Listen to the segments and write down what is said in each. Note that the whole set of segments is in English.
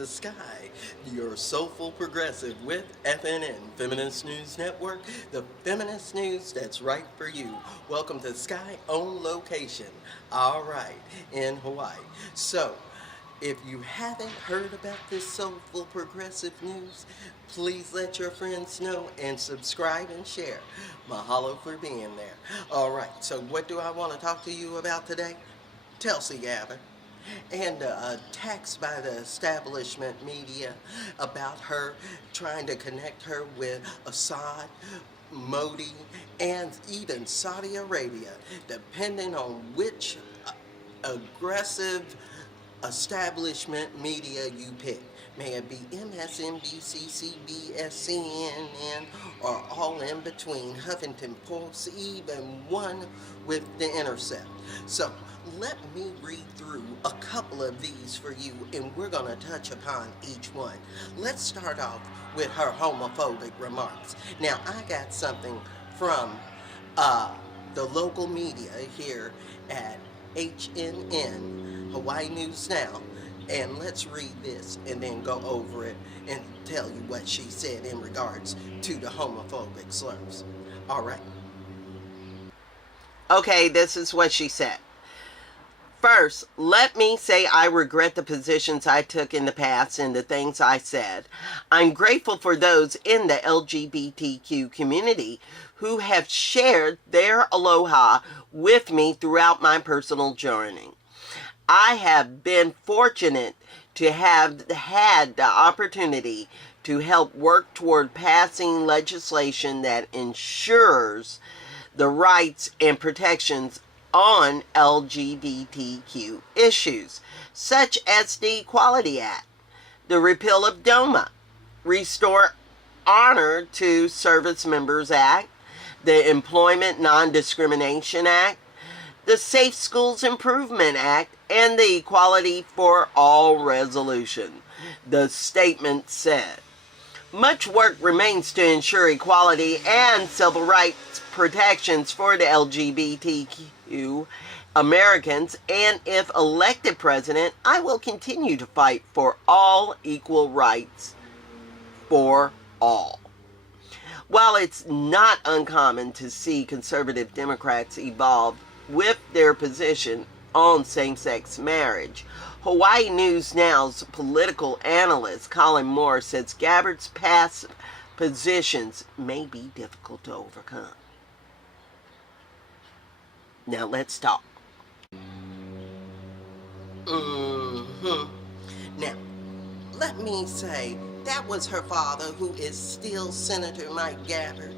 is Sky, your soulful progressive with FNN-Feminist News Network, the feminist news that's right for you. Welcome to Sky on location, all right, in Hawaii. So, if you haven't heard about this soulful progressive news, please let your friends know and subscribe and share. Mahalo for being there. All right, so what do I want to talk to you about today? Tulsi Gabbard and attacks by the establishment media about her trying to connect her with Assad, Modi, and even Saudi Arabia, depending on which aggressive establishment media you pick. May it be MSNBC, CBS, CNN, or all in between, Huffington Post, even one with The Intercept. So let me read through a couple of these for you, and we're going to touch upon each one. Let's start off with her homophobic remarks. Now, I got something from the local media here at FNN, Hawaii News Now, and let's read this and then go over it and tell you what she said in regards to the homophobic slurs. All right. Okay, this is what she said. First, let me say I regret the positions I took in the past and the things I said. I'm grateful for those in the LGBTQ community who have shared their aloha with me throughout my personal journey. I have been fortunate to have had the opportunity to help work toward passing legislation that ensures the rights and protections on LGBTQ issues, such as the Equality Act, the repeal of DOMA, Restore Honor to Service Members Act, the Employment Non-Discrimination Act, the Safe Schools Improvement Act, and the Equality for All Resolution, the statement said. Much work remains to ensure equality and civil rights protections for the LGBTQ Americans, and if elected president, I will continue to fight for all equal rights for all. While it's not uncommon to see conservative Democrats evolve with their position on same-sex marriage, Hawaii News Now's political analyst Colin Moore says Gabbard's past positions may be difficult to overcome. Now let's talk. Now, let me say that was her father, who is still Senator Mike Gabbard,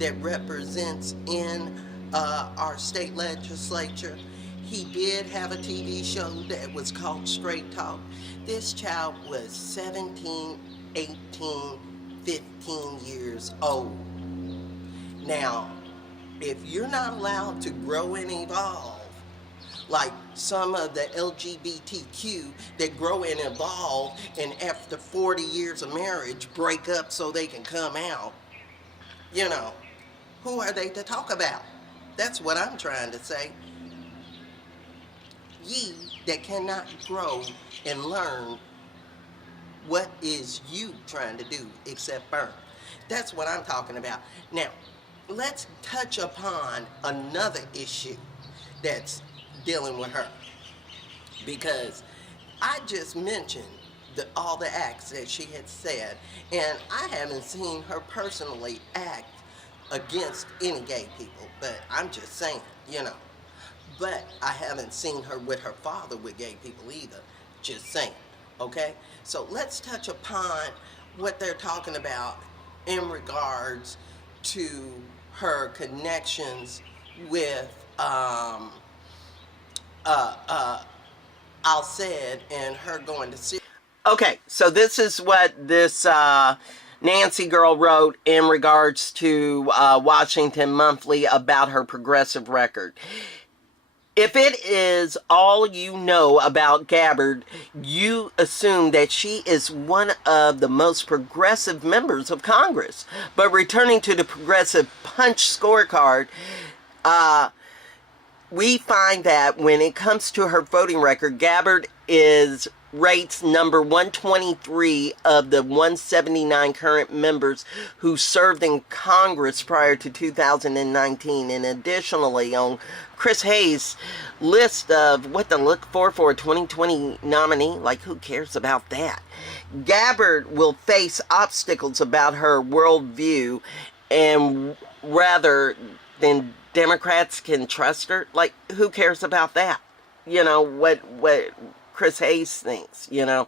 that represents in our state legislature. He did have a TV show that was called Straight Talk. This child was 17, 18, 15 years old. Now, if you're not allowed to grow and evolve, like some of the LGBTQ that grow and evolve and after 40 years of marriage break up so they can come out, you know, who are they to talk about? That's what I'm trying to say. Ye that cannot grow and learn, what is you trying to do except burn? That's what I'm talking about. Now, let's touch upon another issue that's dealing with her, because I just mentioned all the acts that she had said, and I haven't seen her personally act against any gay people, but I'm just saying, you know. But I haven't seen her with her father with gay people either, just saying, okay? So let's touch upon what they're talking about in regards to her connections with Al-Said and her going to Syria. Okay, so this is what this Nancy girl wrote in regards to Washington Monthly about her progressive record. If it is all you know about Gabbard, you assume that she is one of the most progressive members of Congress. But returning to the progressive punch scorecard, we find that when it comes to her voting record, Gabbard is rates number 123 of the 179 current members who served in Congress prior to 2019. And additionally, on Chris Hayes' list of what to look for a 2020 nominee, like who cares about that? Gabbard will face obstacles about her worldview, and rather than Democrats can trust her, like who cares about that? You know, what Chris Hayes thinks, you know,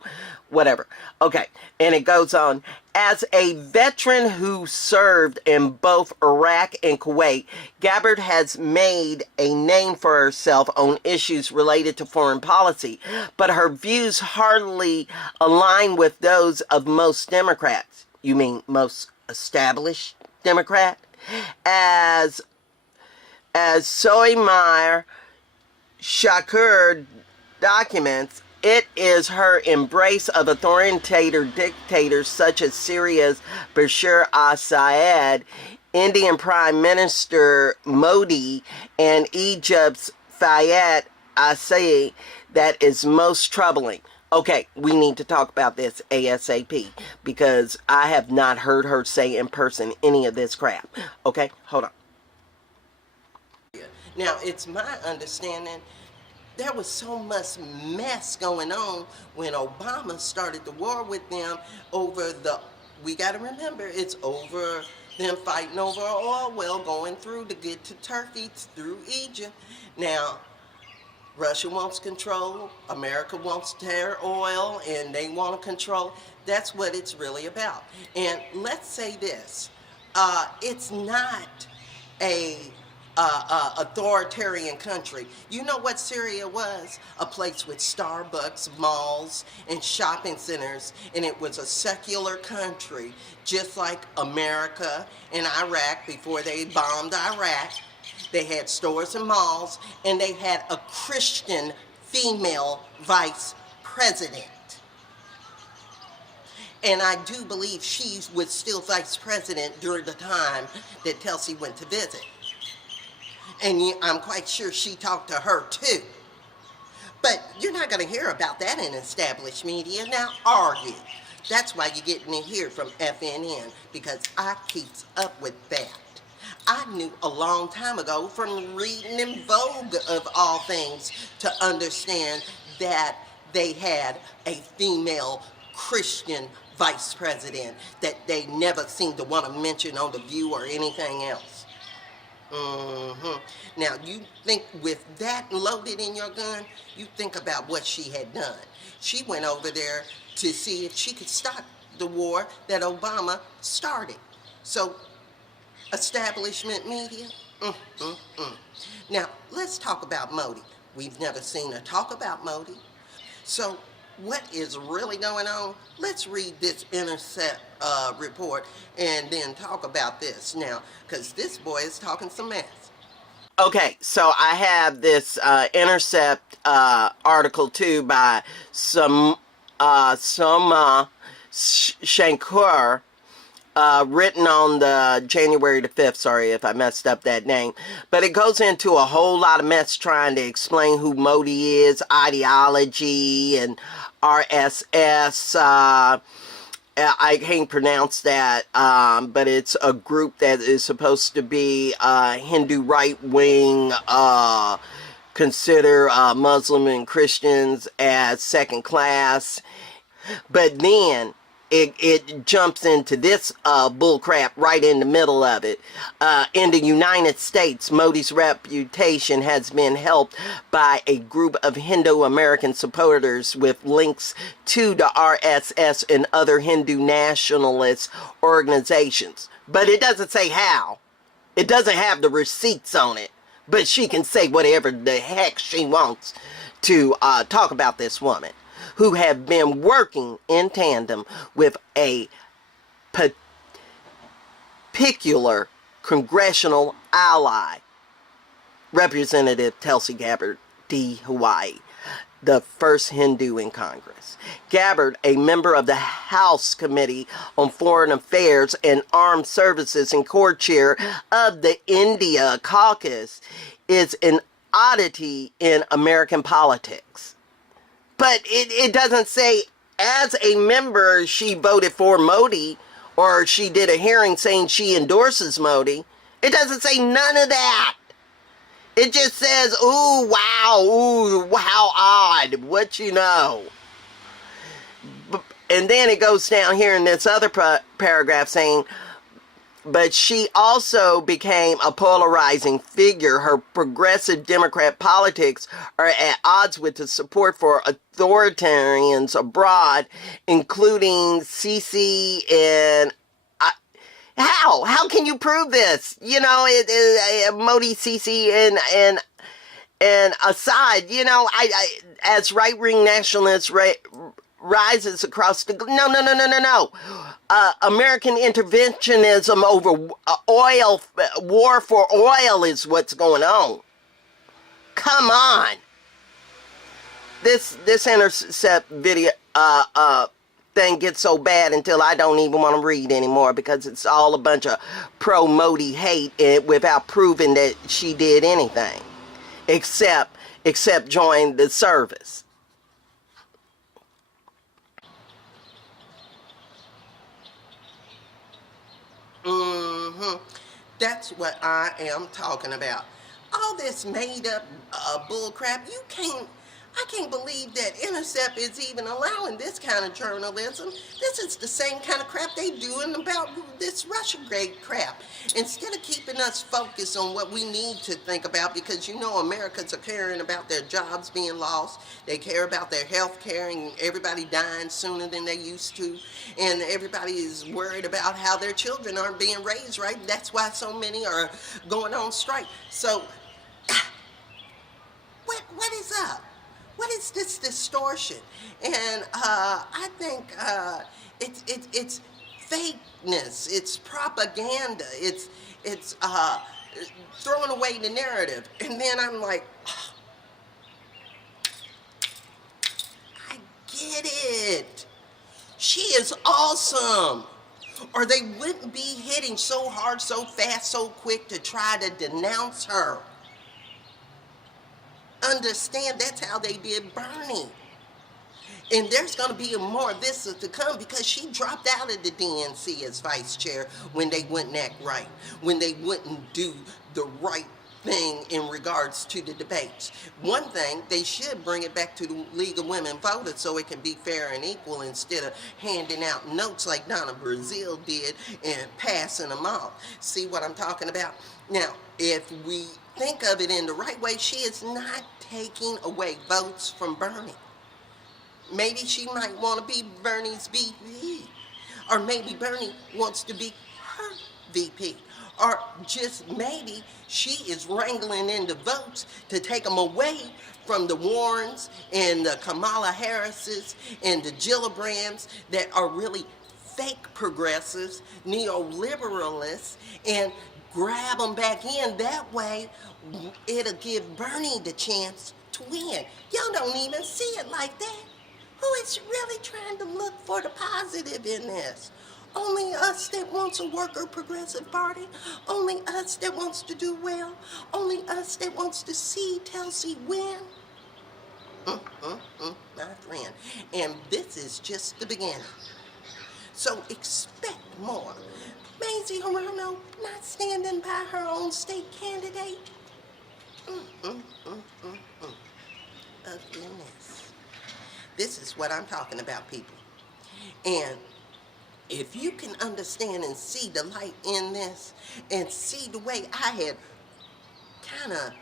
whatever. Okay, and it goes on. As a veteran who served in both Iraq and Kuwait, Gabbard has made a name for herself on issues related to foreign policy, but her views hardly align with those of most Democrats. You mean most established Democrat? As Sohaimar Shakur documents, it is her embrace of authoritarian dictators such as Syria's Bashar al-Assad, Indian Prime Minister Modi, and Egypt's Fayyad al-Sarraj that is most troubling. Okay, we need to talk about this ASAP, because I have not heard her say in person any of this crap. Okay, hold on. Now, it's my understanding there was so much mess going on when Obama started the war with them over we got to remember, it's over them fighting over oil well going through to get to Turkey through Egypt. Now, Russia wants control, America wants their oil, and they want to control. That's what it's really about. And let's say this, it's not a authoritarian country. You know what Syria was? A place with Starbucks, malls, and shopping centers, and it was a secular country, just like America and Iraq before they bombed Iraq. They had stores and malls, and they had a Christian female vice president. And I do believe she was still vice president during the time that Tulsi went to visit. And I'm quite sure she talked to her too. But you're not going to hear about that in established media, now are you? That's why you're getting to hear from FNN, because I keeps up with that. I knew a long time ago from reading in Vogue, of all things, to understand that they had a female Christian vice president that they never seemed to want to mention on The View or anything else. Now, you think with that loaded in your gun, you think about what she had done. She went over there to see if she could stop the war that Obama started. So, establishment media? Now, let's talk about Modi. We've never seen her talk about Modi. So, what is really going on? Let's read this Intercept report and then talk about this now, because this boy is talking some mess. Okay, so I have this Intercept article too by Soma Shankar, written on the January the 5th, sorry if I messed up that name, but it goes into a whole lot of mess trying to explain who Modi is, ideology, and RSS, I can't pronounce that, but it's a group that is supposed to be Hindu right-wing, consider Muslim and Christians as second class, but then it jumps into this bullcrap right in the middle of it. In the United States, Modi's reputation has been helped by a group of Hindu-American supporters with links to the RSS and other Hindu nationalist organizations. But it doesn't say how. It doesn't have the receipts on it. But she can say whatever the heck she wants to talk about this woman, who have been working in tandem with a particular congressional ally, Representative Tulsi Gabbard, D. Hawaii, the first Hindu in Congress. Gabbard, a member of the House Committee on Foreign Affairs and Armed Services and co-chair of the India Caucus, is an oddity in American politics. But it doesn't say as a member she voted for Modi, or she did a hearing saying she endorses Modi. It doesn't say none of that. It just says, ooh, wow, ooh, how odd, what you know. And then it goes down here in this other paragraph saying, but she also became a polarizing figure. Her progressive Democrat politics are at odds with the support for authoritarians abroad, including Sisi and... How can you prove this? You know, Modi, Sisi, and Assad, you know, as right-wing nationalists rises across the... No. American interventionism over oil, war for oil is what's going on. Come on. This Intercept video thing gets so bad until I don't even want to read anymore, because it's all a bunch of pro-Modi hate without proving that she did anything except join the service. That's what I am talking about. All this made up bull crap. I can't believe that Intercept is even allowing this kind of journalism. This is the same kind of crap they doing about this Russiagate crap. Instead of keeping us focused on what we need to think about, because you know Americans are caring about their jobs being lost. They care about their health care and everybody dying sooner than they used to. And everybody is worried about how their children aren't being raised right. That's why so many are going on strike. So, what is up? What is this distortion? And I think it's fakeness. It's propaganda. It's throwing away the narrative. And then I'm like, oh, I get it. She is awesome. Or they wouldn't be hitting so hard, so fast, so quick to try to denounce her. Understand, that's how they did Bernie. And there's going to be more of this to come, because she dropped out of the DNC as vice chair when they wouldn't act right, when they wouldn't do the right thing in regards to the debates. One thing, they should bring it back to the League of Women Voters so it can be fair and equal, instead of handing out notes like Donna Brazile did and passing them off. See what I'm talking about? Now, if we think of it in the right way, she is not taking away votes from Bernie. Maybe she might want to be Bernie's VP. Or maybe Bernie wants to be her VP. Or just maybe she is wrangling in the votes to take them away from the Warrens and the Kamala Harrises and the Gillibrands that are really fake progressives, neoliberalists, and grab them back in. That way, it'll give Bernie the chance to win. Y'all don't even see it like that. Who is really trying to look for the positive in this? Only us that wants a worker progressive party? Only us that wants to do well? Only us that wants to see Tulsi win? My friend. And this is just the beginning. So expect more. Mazie Hirono not standing by her own state candidate. Ugliness. This is what I'm talking about, people. And if you can understand and see the light in this, and see the way I had kind of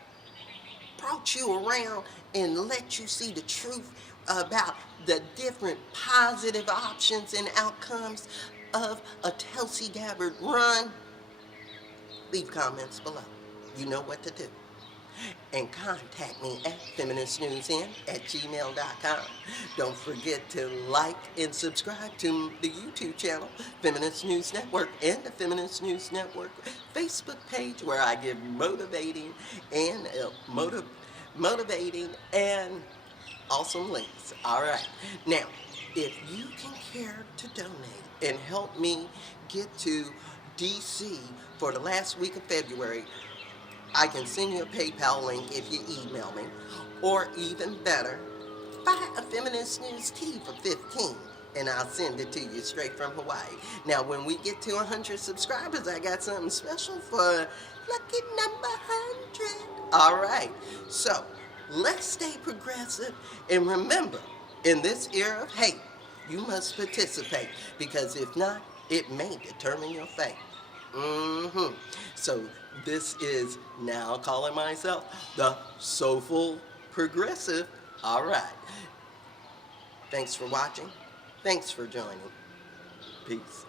brought you around and let you see the truth about the different positive options and outcomes of a Tulsi Gabbard run, leave comments below. You know what to do. And contact me at FeministNewsN@gmail.com. Don't forget to like and subscribe to the YouTube channel, Feminist News Network, and the Feminist News Network Facebook page, where I give motivating and awesome links. All right. Now, if you can care to donate and help me get to DC for the last week of February, I can send you a PayPal link if you email me. Or even better, Buy a Feminist News Tea for $15 and I'll send it to you straight from Hawaii. Now, when we get to 100 subscribers, I got something special for lucky number 100. All right, so let's stay progressive, and remember, in this era of hate, you must participate, because if not, it may determine your fate. So this is now calling myself the Soulful Progressive. All right. Thanks for watching. Thanks for joining. Peace.